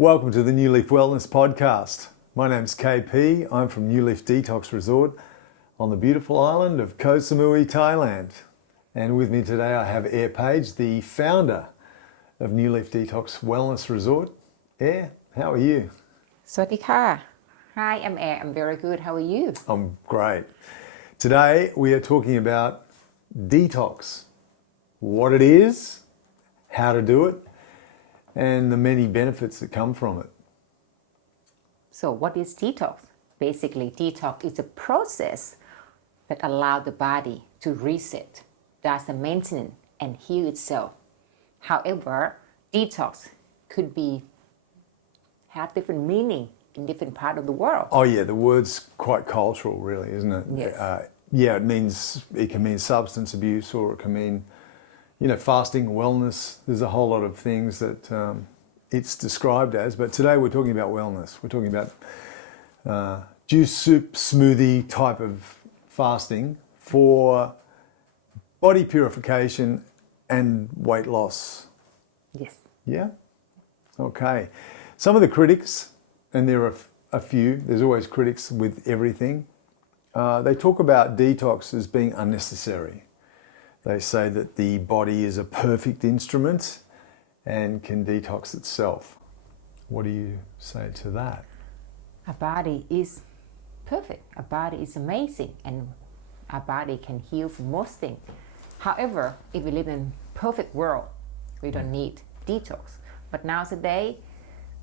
Welcome to the New Leaf Wellness Podcast. My name's KP. I'm from Leaf Detox Resort on the beautiful island of Koh Samui, Thailand. And with me today I have Air Page, the founder of Leaf Detox Wellness Resort. Air, how are you? สวัสดีค่ะ Hi, I'm Air. I'm very good. How are you? I'm great. Today we are talking about detox, what it is, how to do it, and the many benefits that come from it. So what is detox? Basically, detox is a process that allows the body to reset, does the maintenance and heal itself. However, detox could have different meaning in different parts of the world. Oh yeah, the word's quite cultural really, isn't it? Yes. It can mean substance abuse, or it can mean, fasting, wellness. There's a whole lot of things that it's described as, but today we're talking about wellness. We're talking about juice, soup, smoothie type of fasting for body purification and weight loss. Yes. Yeah? Okay. Some of the critics, and there are a few, there's always critics with everything, they talk about detox as being unnecessary. They say that the body is a perfect instrument and can detox itself. What do you say to that? Our body is perfect. Our body is amazing, and our body can heal from most things. However, if we live in a perfect world, we don't need detox. But nowadays,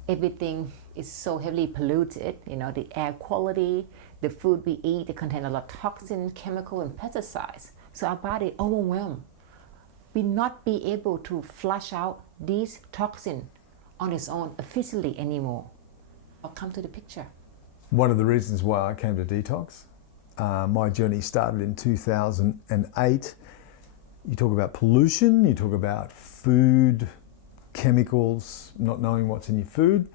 everything is so heavily polluted. The air quality, the food we eat, they contain a lot of toxin, chemical, and pesticides. So our body overwhelmed. We not be able to flush out these toxins on its own efficiently anymore. I'll come to the picture. One of the reasons why I came to detox, my journey started in 2008. You talk about pollution, you talk about food, chemicals, not knowing what's in your food.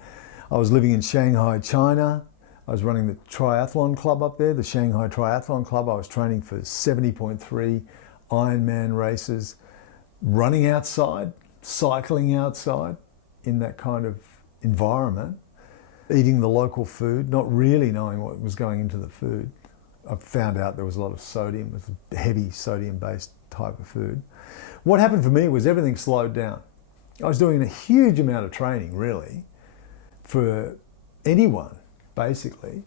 I was living in Shanghai, China. I was running the triathlon club up there, the Shanghai Triathlon Club. I was training for 70.3 Ironman races, running outside, cycling outside in that kind of environment, eating the local food, not really knowing what was going into the food. I found out there was a lot of sodium, it was a heavy sodium-based type of food. What happened for me was everything slowed down. I was doing a huge amount of training, really, for anyone, basically,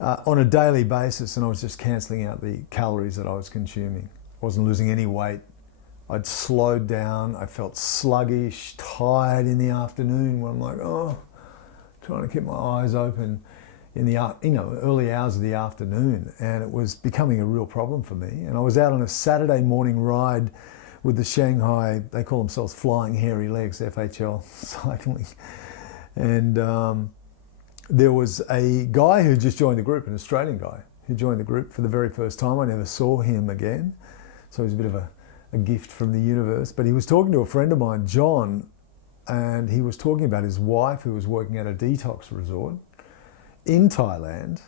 on a daily basis, and I was just cancelling out the calories that I was consuming. I wasn't losing any weight. I'd slowed down. I felt sluggish, tired in the afternoon when I'm like, trying to keep my eyes open in the early hours of the afternoon, and it was becoming a real problem for me. And I was out on a Saturday morning ride with the Shanghai, they call themselves Flying Hairy Legs, FHL cycling. And there was a guy who just joined the group, an Australian guy, who joined the group for the very first time. I never saw him again. So it was a bit of a gift from the universe. But he was talking to a friend of mine, John, and he was talking about his wife who was working at a detox resort in Thailand.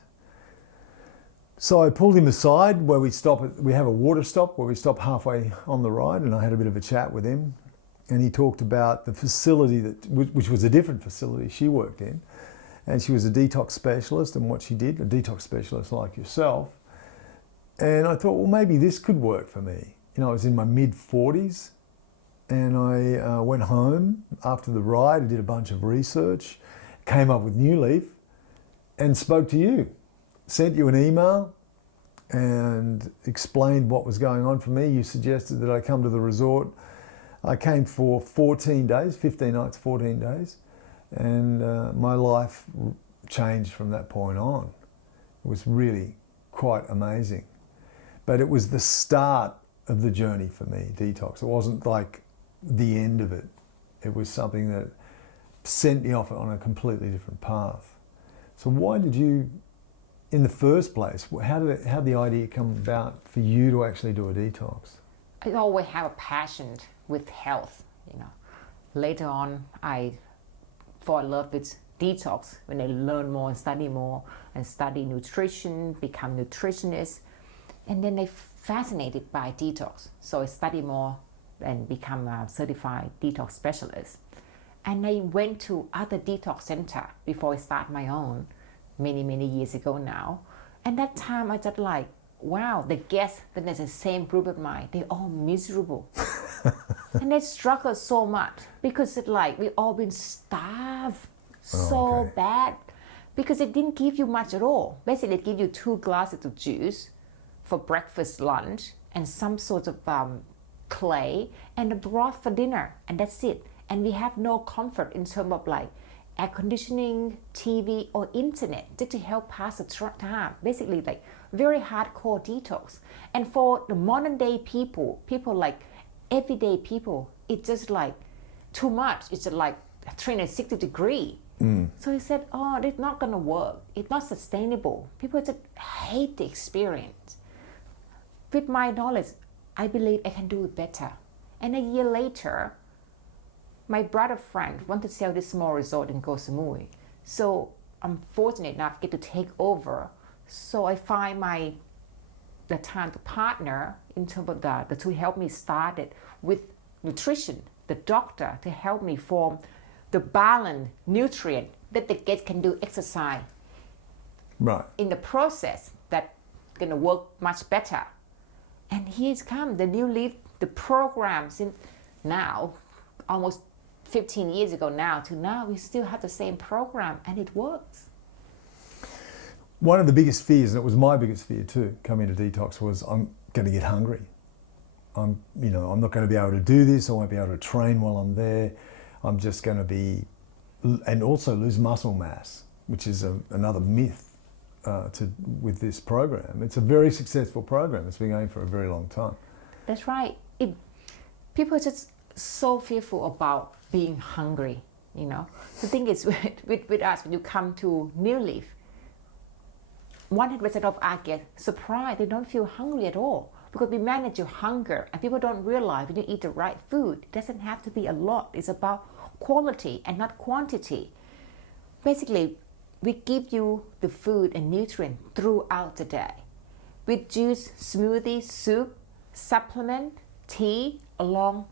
So I pulled him aside where we have a water stop where we stop halfway on the ride, and I had a bit of a chat with him. And he talked about the facility which was a different facility she worked in. And she was a detox specialist, and what she did, a detox specialist like yourself. And I thought, well, maybe this could work for me. I was in my mid-40s, and I went home after the ride, I did a bunch of research, came up with New Leaf, and spoke to you. Sent you an email and explained what was going on for me. You suggested that I come to the resort. I came for 14 days, 15 nights, 14 days. And my life changed from that point on. It was really quite amazing. But it was the start of the journey for me, detox. It wasn't like the end of it. It was something that sent me off on a completely different path. So why did you, in the first place, how did the idea come about for you to actually do a detox? I always have a passion with health. Later on, I fall in love with detox when I learn more and study nutrition, become nutritionist, and then I fascinated by detox. So I study more and become a certified detox specialist. And I went to other detox center before I start my own many years ago now. And that time I just like, wow, the guests that is the same group of mine, they're all miserable. And they struggle so much because it's like we all been starved so bad because it didn't give you much at all. Basically, it give you 2 glasses of juice for breakfast, lunch, and some sort of clay and a broth for dinner, and that's it. And we have no comfort in terms of like air conditioning, TV, or internet just to help pass the time. Basically, like very hardcore detox. And for the modern day people like everyday people, it's just like too much. It's just like 360 degree. So he said, oh, it's not gonna work. It's not sustainable. People just hate the experience. With my knowledge, I believe I can do it better. And a year later, my brother friend wanted to sell this small resort in Samui. So I'm fortunate enough to get to take over. So I find the time to partner in terms of the to help me start it with nutrition, the doctor to help me form the balanced nutrient that the guest can do exercise. Right. In the process that gonna work much better. And here's come the new Leaf, the program since now, almost 15 years ago now to now, we still have the same program and it works. One of the biggest fears, and it was my biggest fear too, coming to detox, was I'm going to get hungry. I'm not going to be able to do this. I won't be able to train while I'm there. I'm just going to be, and also lose muscle mass, which is another myth with this program. It's a very successful program. It's been going for a very long time. That's right. People are just so fearful about being hungry, The thing is with us, when you come to New Leaf, 100% of our guests surprised, they don't feel hungry at all because we manage your hunger, and people don't realize when you eat the right food, it doesn't have to be a lot. It's about quality and not quantity. Basically, we give you the food and nutrient throughout the day with juice, smoothie, soup, supplement, tea, along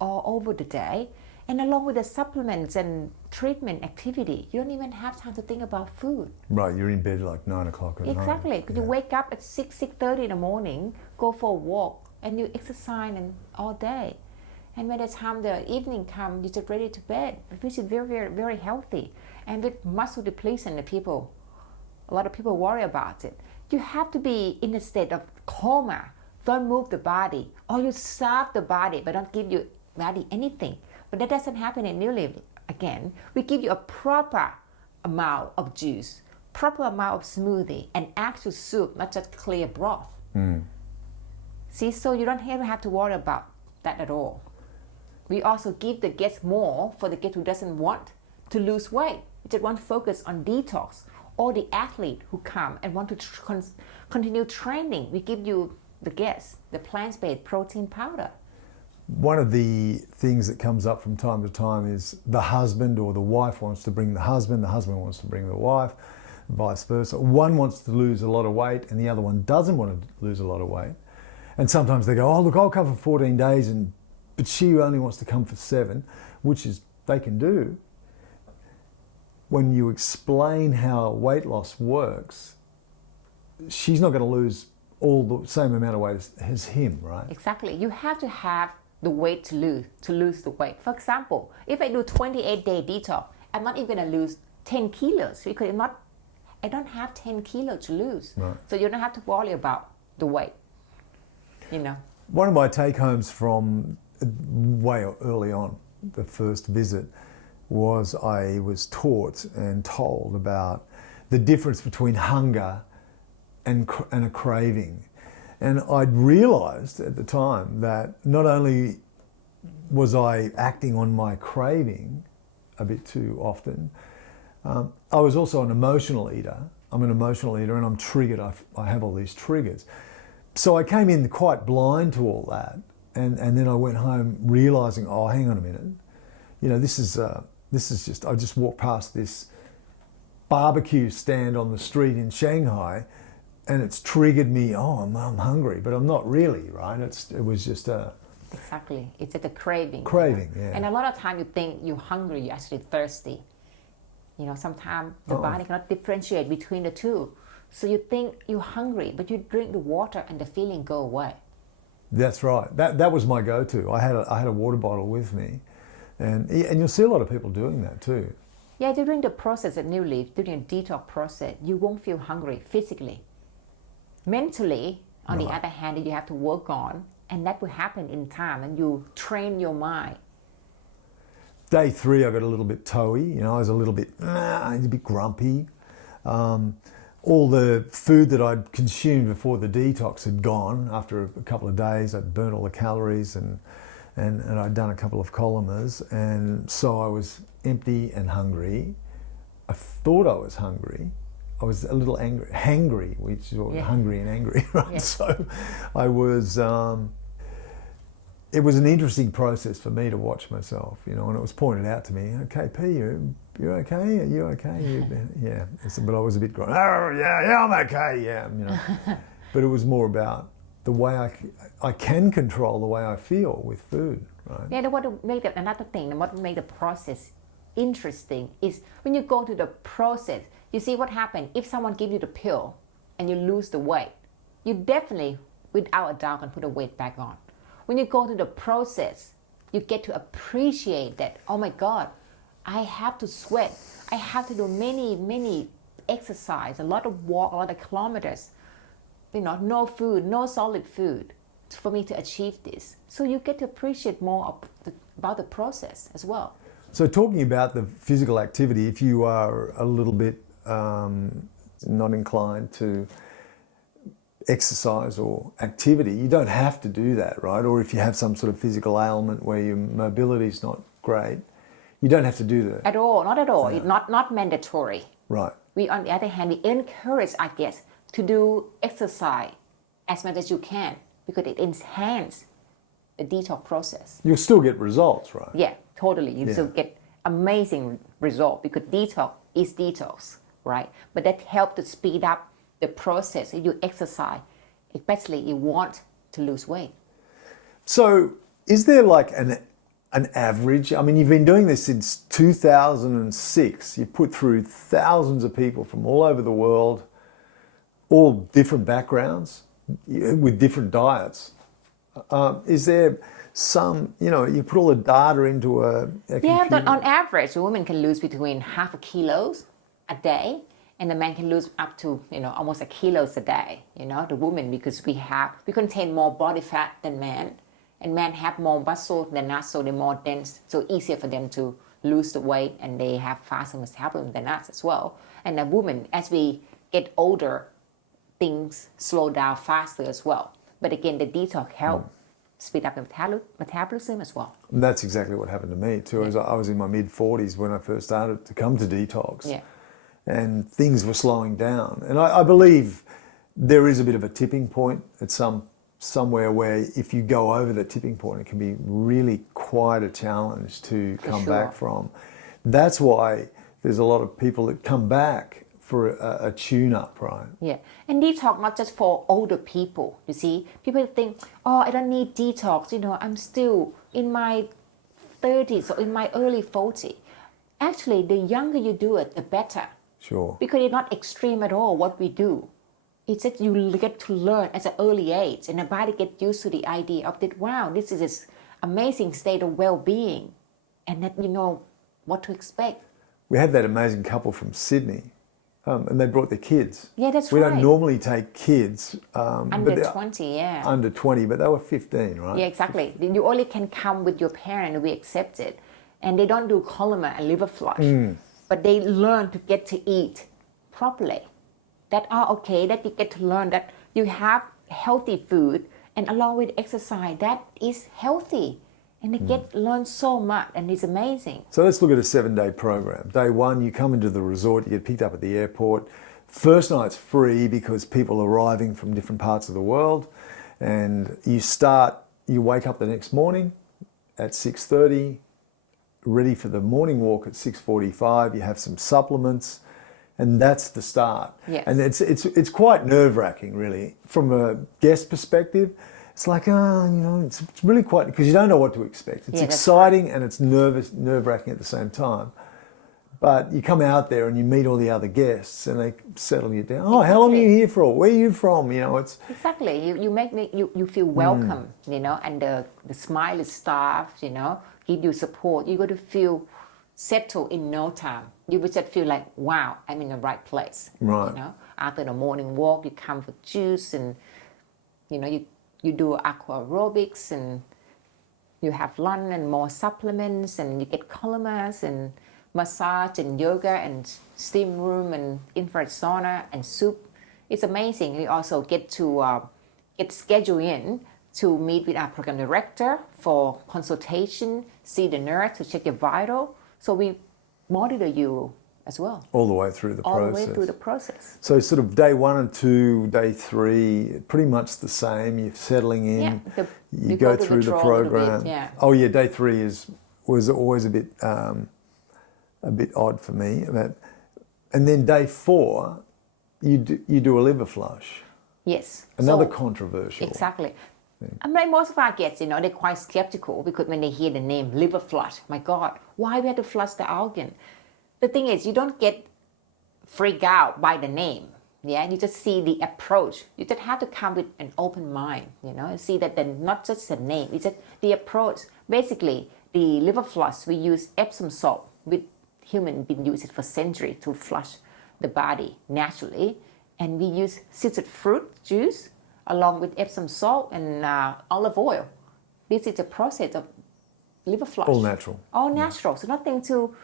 all over the day. And along with the supplements and treatment activity, you don't even have time to think about food. Right, you're in bed like 9 o'clock at night. Exactly. You wake up at 6:30 in the morning, go for a walk, and you exercise all day. And by the time the evening comes, you're just ready to bed, which is very, very, very healthy. And with muscle depletion, a lot of people worry about it. You have to be in a state of coma. Don't move the body, or you starve the body, but don't give your body anything. But that doesn't happen in New Leaf. Again, we give you a proper amount of juice, proper amount of smoothie, and actual soup, not just clear broth. See, so you don't ever have to worry about that at all. We also give the guest more for the guest who doesn't want to lose weight. We just want to focus on detox. Or the athlete who come and want to continue training, we give you the guest the plant-based protein powder. One of the things that comes up from time to time is the husband or the wife wants to bring the husband wants to bring the wife, vice versa. One wants to lose a lot of weight and the other one doesn't want to lose a lot of weight. And sometimes they go, oh look, I'll come for 14 days, but she only wants to come for 7, which is they can do. When you explain how weight loss works, she's not going to lose all the same amount of weight as him, right? Exactly. You have to have the weight to lose the weight. For example, if I do 28-day detox, I'm not even going to lose 10 kilos because I don't have 10 kilos to lose. Right. So you don't have to worry about the weight, One of my take-homes from way early on, the first visit, was I was taught and told about the difference between hunger and a craving. And I'd realised at the time that not only was I acting on my craving a bit too often, I was also an emotional eater. I'm an emotional eater and I'm triggered. I have all these triggers. So I came in quite blind to all that. And then I went home realising, oh, hang on a minute. This is just, I just walked past this barbecue stand on the street in Shanghai and it's triggered me, oh, I'm hungry, but I'm not really, right? It was just Exactly. It's just a craving. Craving, you know? yeah. And a lot of time you think you're hungry, you're actually thirsty. You know, sometimes the body cannot differentiate between the two. So you think you're hungry, but you drink the water and the feeling go away. That's right. That was my go-to. I had a water bottle with me, and you'll see a lot of people doing that too. Yeah, during the process at New Leaf, during the detox process, you won't feel hungry physically. Mentally, on the other hand, you have to work on, and that will happen in time, and you train your mind. Day 3, I got a little bit toey. I was a little bit, a bit grumpy. All the food that I'd consumed before the detox had gone. After a couple of days, I'd burnt all the calories and I'd done a couple of columars, and so I was empty and hungry. I thought I was hungry. I was a little hangry, which is what hungry and angry, right? Yeah. So I was. It was an interesting process for me to watch myself, and it was pointed out to me, okay, P, you're okay? Are you okay? Yeah. But I was a bit going, oh, yeah, I'm okay, yeah, But it was more about the way I can control the way I feel with food, right? Yeah, what make another thing, what make the process interesting is when you go to the process, you see what happens if someone gives you the pill and you lose the weight, you definitely, without a doubt, can put the weight back on. When you go to the process, you get to appreciate that, oh my God, I have to sweat. I have to do many exercise, a lot of walk, a lot of kilometers. No food, no solid food for me to achieve this. So you get to appreciate more about the process as well. So talking about the physical activity, if you are a little bit not inclined to exercise or activity, you don't have to do that, right? Or if you have some sort of physical ailment where your mobility is not great, you don't have to do that. At all, not at all. It's not mandatory. Right. We, on the other hand, we encourage, I guess, to do exercise as much as you can because it enhances the detox process. You'll still get results, right? Yeah, totally. You still get amazing result because detox is detox, right? But that helps to speed up the process if you exercise, especially if you want to lose weight. So is there like an average? I mean, you've been doing this since 2006. You've put through thousands of people from all over the world, all different backgrounds, with different diets. Is there some, you put all the data into a yeah, but on average, a woman can lose between half a kilo a day, and the man can lose up to, almost a kilo a day, the woman, because we contain more body fat than men, and men have more muscle than us, so they're more dense, so easier for them to lose the weight, and they have faster metabolism than us as well. And the woman, as we get older, things slow down faster as well. But again, the detox helps speed up the metabolism as well. And that's exactly what happened to me too. Yeah. I was in my mid-40s when I first started to come to detox. Yeah. And things were slowing down. And I believe there is a bit of a tipping point at somewhere where if you go over the tipping point, it can be really quite a challenge to come back from. That's why there's a lot of people that come back for a tune-up, right? Yeah, and detox not just for older people, you see. People think, oh, I don't need detox, I'm still in my 30s or in my early 40s. Actually, the younger you do it, the better. Sure. Because it's not extreme at all what we do. It's that you get to learn at an early age, and the body gets used to the idea of that, wow, this is this amazing state of well-being, and that you know what to expect. We had that amazing couple from Sydney, and they brought their kids. Yeah, that's right. We right. don't normally take kids. Under 20, yeah. Under 20, but they were 15, right? Yeah, exactly. You only can come with your parent and we accept it. And they don't do columnar and liver flush. But they learn to get to eat properly. That are okay, that you get to learn that you have healthy food and along with exercise, that is healthy. And they get learn so much, and it's amazing. So let's look at a 7-day program. Day 1, you come into the resort, you get picked up at the airport. First night's free because people are arriving from different parts of the world. And you wake up the next morning at 6:30, ready for the morning walk at 6:45. You have some supplements, and that's the start. Yes. And it's quite nerve-wracking, really, from a guest perspective. it's like, it's really quite, because you don't know what to expect. It's Yeah, that's exciting and it's nerve-wracking at the same time. But you come out there and you meet all the other guests and they settle you down. Oh, how long are you here for? Where are you from? It's exactly. You make me you feel welcome, and the smile is staff, give you support. You're going to feel settled in no time. You will just feel like, wow, I'm in the right place. Right. After the morning walk, you come for juice and you do aqua aerobics and you have lunch and more supplements and you get columns and massage and yoga and steam room and infrared sauna and soup. It's amazing. We also get to get scheduled in to meet with our program director for consultation, see the nurse to check your vital. So we monitor you as well. all the way through the All process. the way through the process. So sort of day 1 and 2, day 3, pretty much the same. You're settling in. Yeah, you go through the program. Yeah. Oh yeah, day 3 was always a bit odd for me. And then day 4, you do a liver flush. Yes. Another So- controversial. Exactly. And like most of our guests, they're quite skeptical because when they hear the name liver flush, my God, why we have to flush the organ? The thing is, you don't get freaked out by the name. Yeah, you just see the approach. You just have to come with an open mind, and see that not just the name, it's just the approach. Basically, the liver flush, we use Epsom salt, with human been using it for centuries to flush the body naturally. And we use citrus fruit juice along with Epsom salt and olive oil. This is the process of liver flush. All natural. All natural. So nothing to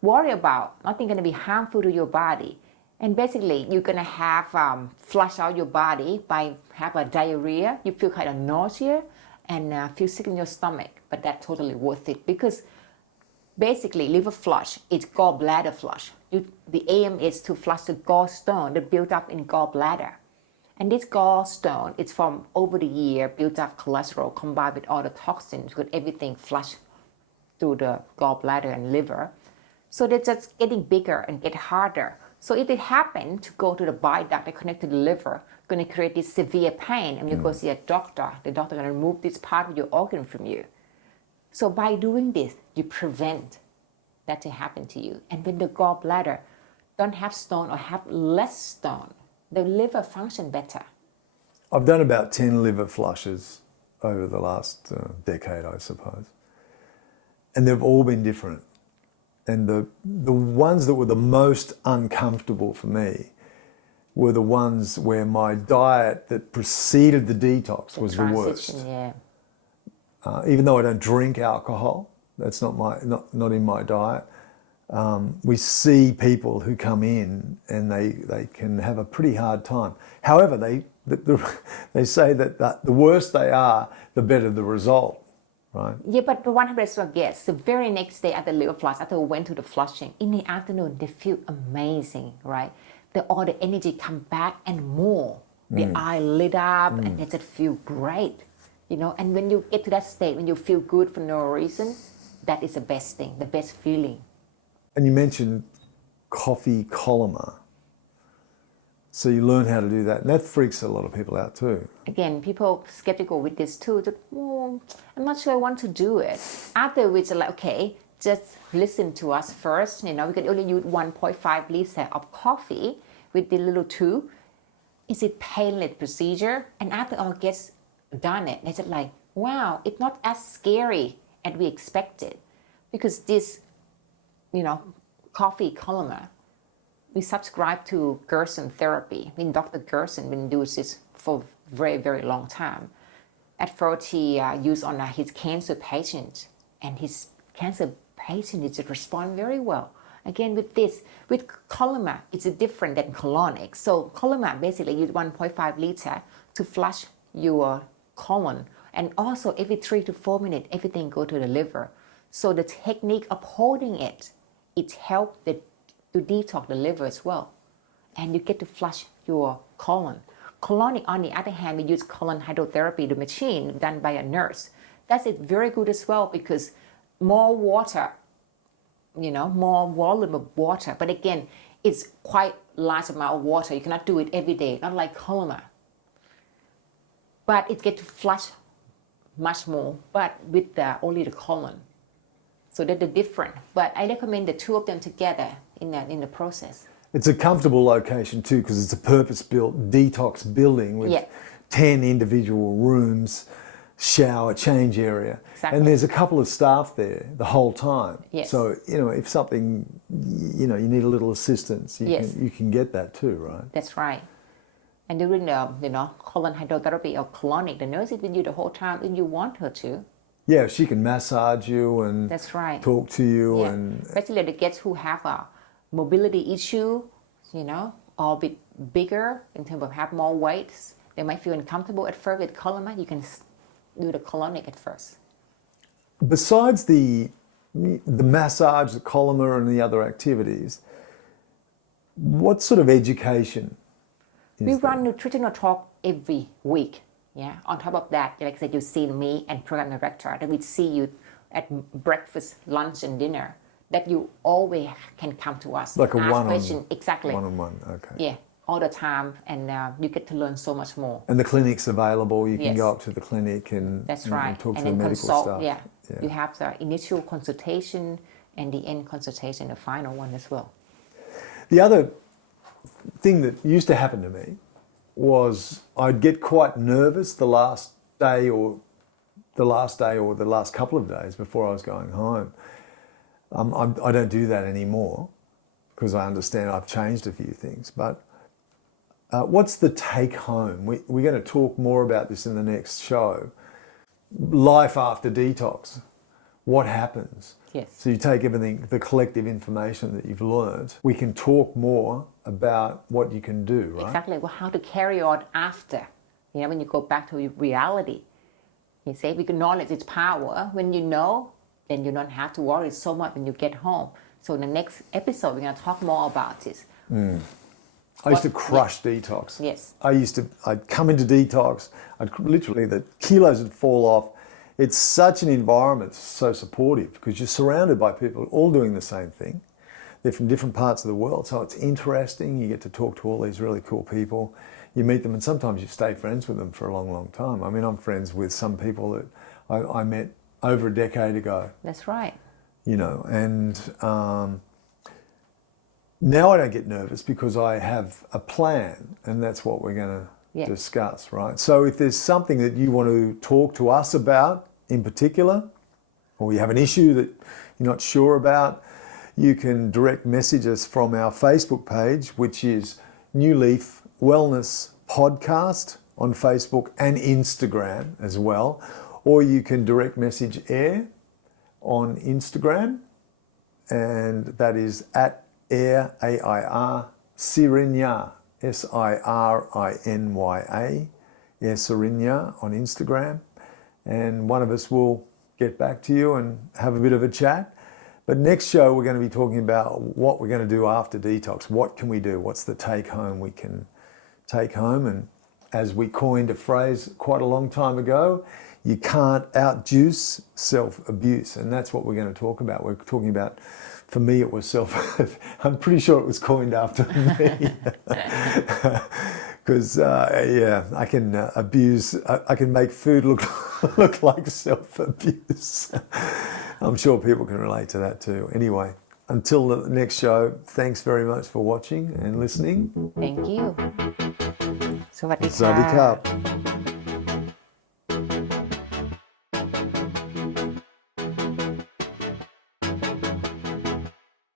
worry about. Nothing going to be harmful to your body. And basically, you're going to have flush out your body by have a diarrhea. You feel kind of nausea and feel sick in your stomach. But that's totally worth it because basically, liver flush is gallbladder flush. The aim is to flush the gallstone that built up in gallbladder. And this gallstone is from over the year built up cholesterol combined with all the toxins because everything flushed through the gallbladder and liver. So they're just getting bigger and get harder. So if it happened to go to the bile duct that connect to the liver, going to create this severe pain, and you go see a doctor. The doctor going to remove this part of your organ from you. So by doing this, you prevent that to happen to you. And when the gallbladder don't have stone or have less stone, the liver function better. I've done about 10 liver flushes over the last decade, I suppose. And they've all been different. And the ones that were the most uncomfortable for me were the ones where my diet that preceded the detox was the worst. Yeah. Even though I don't drink alcohol, that's not in my diet. We see people who come in and they can have a pretty hard time. However, they say that the worse they are, the better the result, right? Yeah, but the 100% yes, the very next day at the liver flush, after we went to the flushing, in the afternoon, they feel amazing, right? All the energy come back and more. The eye lit up and they just feel great, And when you get to that state, when you feel good for no reason, that is the best thing, the best feeling. And you mentioned coffee column. So you learn how to do that. And that freaks a lot of people out too. Again, people skeptical with this too. That, I'm not sure I want to do it. After which, like, okay, just listen to us first. We can only use 1.5 liters of coffee with the little tube. Is it painless procedure? And after all gets done they said like, wow, it's not as scary as we expected. Because this, coffee column, we subscribe to Gerson therapy. Dr. Gerson been doing this for a very, very long time. At first, he used on his cancer patients, and his cancer patients respond very well. Again, with column, it's different than colonic. So column basically use 1.5 liter to flush your colon, and also every 3 to 4 minutes, everything go to the liver. So the technique of holding it helps to detox the liver as well. And you get to flush your colon. Colonic, on the other hand, we use colon hydrotherapy, the machine done by a nurse. That's very good as well because more water, more volume of water. But again, it's quite large amount of water. You cannot do it every day, not like colon. but it gets to flush much more, but with only the colon. So that's the difference. But I recommend the two of them together in the process. It's a comfortable location too because it's a purpose-built detox building with Yeah. 10 individual rooms, shower, change area. Exactly. And there's a couple of staff there the whole time. Yes. So, if something, you need a little assistance, you can get that too, right? That's right. And during the colon hydrotherapy or colonic, the nurse is with you the whole time if you want her to. Yeah, she can massage you and That's right. talk to you Yeah. and Especially the kids who have a mobility issue, or a bit bigger in terms of have more weight. They might feel uncomfortable at first with colon. You can do the colonic at first. besides the massage, the columnar and the other activities, what sort of education is We there? run nutritional talk every week. Yeah. On top of that, like I said, you see me and program director. That we see you at breakfast, lunch, and dinner. That you always can come to us. Like a ask one-on-one. questions. Exactly. One-on-one, okay. Yeah. All the time, and you get to learn so much more. And the clinic's available. You can Yes. go up to the clinic and, That's and right. talk to And the then medical consult. staff. Yeah. You have the initial consultation and the end consultation, the final one as well. The other thing that used to happen to me was I'd get quite nervous the last day or the last couple of days before I was going home. I don't do that anymore because I understand I've changed a few things. But what's the take home? We're going to talk more about this in the next show. Life after detox. What happens? Yes. So you take everything, the collective information that you've learned. We can talk more about what you can do, right? Exactly. Well, how to carry on after, when you go back to reality. You say, because knowledge is power. When you know, then you don't have to worry so much when you get home. So in the next episode, we're going to talk more about this. I used to crush detox. Yes. I'd come into detox, literally the kilos would fall off. It's such an environment, so supportive because you're surrounded by people all doing the same thing. They're from different parts of the world, so it's interesting. You get to talk to all these really cool people. You meet them and sometimes you stay friends with them for a long, long time. I mean, I'm friends with some people that I met over a decade ago. That's right. And now I don't get nervous because I have a plan, and that's what we're going to discuss, right? So if there's something that you want to talk to us about in particular, or you have an issue that you're not sure about, you can direct message us from our Facebook page, which is New Leaf Wellness Podcast on Facebook and Instagram as well. Or you can direct message Air on Instagram, and that is at Air, A-I-R, Sirinya, S-I-R-I-N-Y-A, Air Sirinya on Instagram. And one of us will get back to you and have a bit of a chat. But next show, we're going to be talking about what we're going to do after detox. What can we do? What's the take home we can take home? And as we coined a phrase quite a long time ago, you can't outjuice self-abuse. And that's what we're going to talk about. We're talking about, for me, it was I'm pretty sure it was coined after me. Because, I can I can make food look like self-abuse. I'm sure people can relate to that too. Anyway, until the next show, thanks very much for watching and listening. Thank you. สวัสดีค่ะ Sawasdee Krap.